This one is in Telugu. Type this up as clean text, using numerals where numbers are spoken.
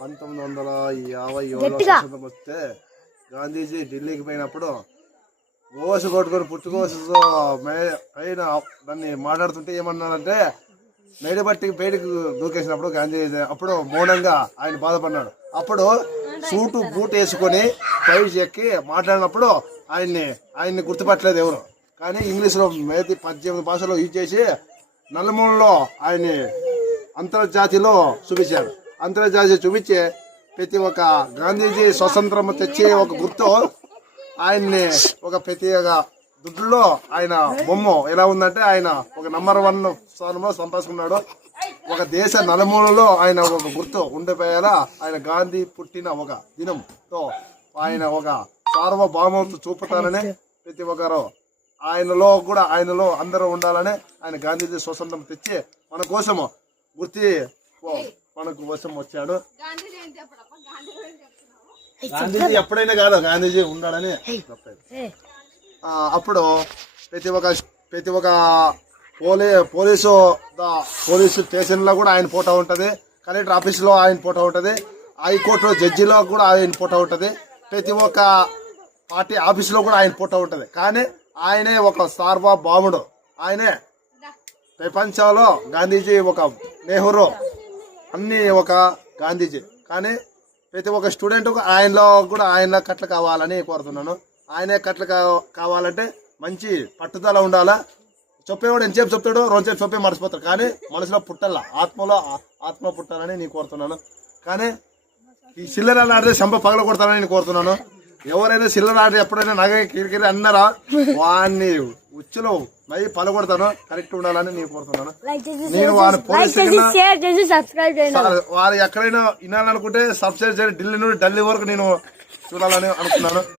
1957 స్వతంత్రం వస్తే గాంధీజీ ఢిల్లీకి పోయినప్పుడు ఓసు కొట్టుకొని పుట్టుకోసతో పైన దాన్ని మాట్లాడుతుంటే ఏమన్నాడంటే బయటికి దూకేసినప్పుడు గాంధీజీ అప్పుడు మౌనంగా ఆయన బాధపడినాడు. అప్పుడు సూటు బూట్ వేసుకొని పైకి ఎక్కి మాట్లాడినప్పుడు ఆయన్ని గుర్తుపట్టలేదు ఎవరు. కానీ ఇంగ్లీష్లో 18 భాషలో యూజ్ చేసి నలుమూలలో ఆయన్ని అంతర్జాతీయలో చూపించాడు. అంతర్జాతీయ చూపించి ప్రతి ఒక్క గాంధీజీ స్వతంత్రం తెచ్చే ఒక గుర్తు ఆయన్ని ఒక ప్రతి దుడ్డులో ఆయన బొమ్మ ఎలా ఉందంటే ఆయన ఒక నంబర్ 1 స్థానంలో సంపాదించుకున్నాడు. ఒక దేశ నలుమూలలో ఆయన ఒక గుర్తు ఉండిపోయేలా ఆయన గాంధీ పుట్టిన ఒక దినంతో ఆయన ఒక సార్వభౌమత్వం చూపుతానని ప్రతి ఒక్కరు ఆయనలో అందరూ ఉండాలని ఆయన గాంధీజీ స్వతంత్రం తెచ్చి మన కోసము మన కోసం వచ్చాడు. గాంధీజీ ఎప్పుడైనా కాదు గాంధీజీ ఉండాలని అప్పుడు ప్రతి ఒక్క పోలీసు స్టేషన్ లో కూడా ఆయన ఫోటో ఉంటది. కలెక్టర్ ఆఫీస్ లో ఆయన ఫోటో ఉంటది. హైకోర్టు జడ్జిలో కూడా ఆయన ఫోటో ఉంటది. ప్రతి ఒక్క పార్టీ ఆఫీస్ లో కూడా ఆయన ఫోటో ఉంటది. కానీ ఆయనే ఒక సార్వభౌముడు. ఆయనే ప్రపంచంలో గాంధీజీ ఒక నెహ్రూ అన్ని ఒక గాంధీజీ. కానీ ప్రతి ఒక్క స్టూడెంట్ ఆయనలో కూడా ఆయన కట్లు కావాలని కోరుతున్నాను. ఆయనే కట్లు కావాలంటే మంచి పట్టుదల ఉండాలా. చెప్పేవాడు ఎంతసేపు చెప్తాడు, 2 సేపు చెప్పే మర్చిపోతాడు. కానీ మనసులో పుట్టాల, ఆత్మ పుట్టాలని నేను కోరుతున్నాను. కానీ ఈ సిల్లర ఆడితే సంప పగల కొడతానని నేను కోరుతున్నాను. ఎవరైనా సిల్లర ఆడి ఎప్పుడైనా నగ కిరికిరి అన్నారా వాడిని ఉచ్చులో నయ్యి పలగొడతాను. కరెక్ట్ ఉండాలని నేను కోరుతున్నాను. నేను వారి వారు ఎక్కడైనా వినాలనుకుంటే సబ్స్క్రైబ్ చేయండి. ఢిల్లీ నుండి ఢిల్లీ వరకు నేను చూడాలని అనుకున్నాను.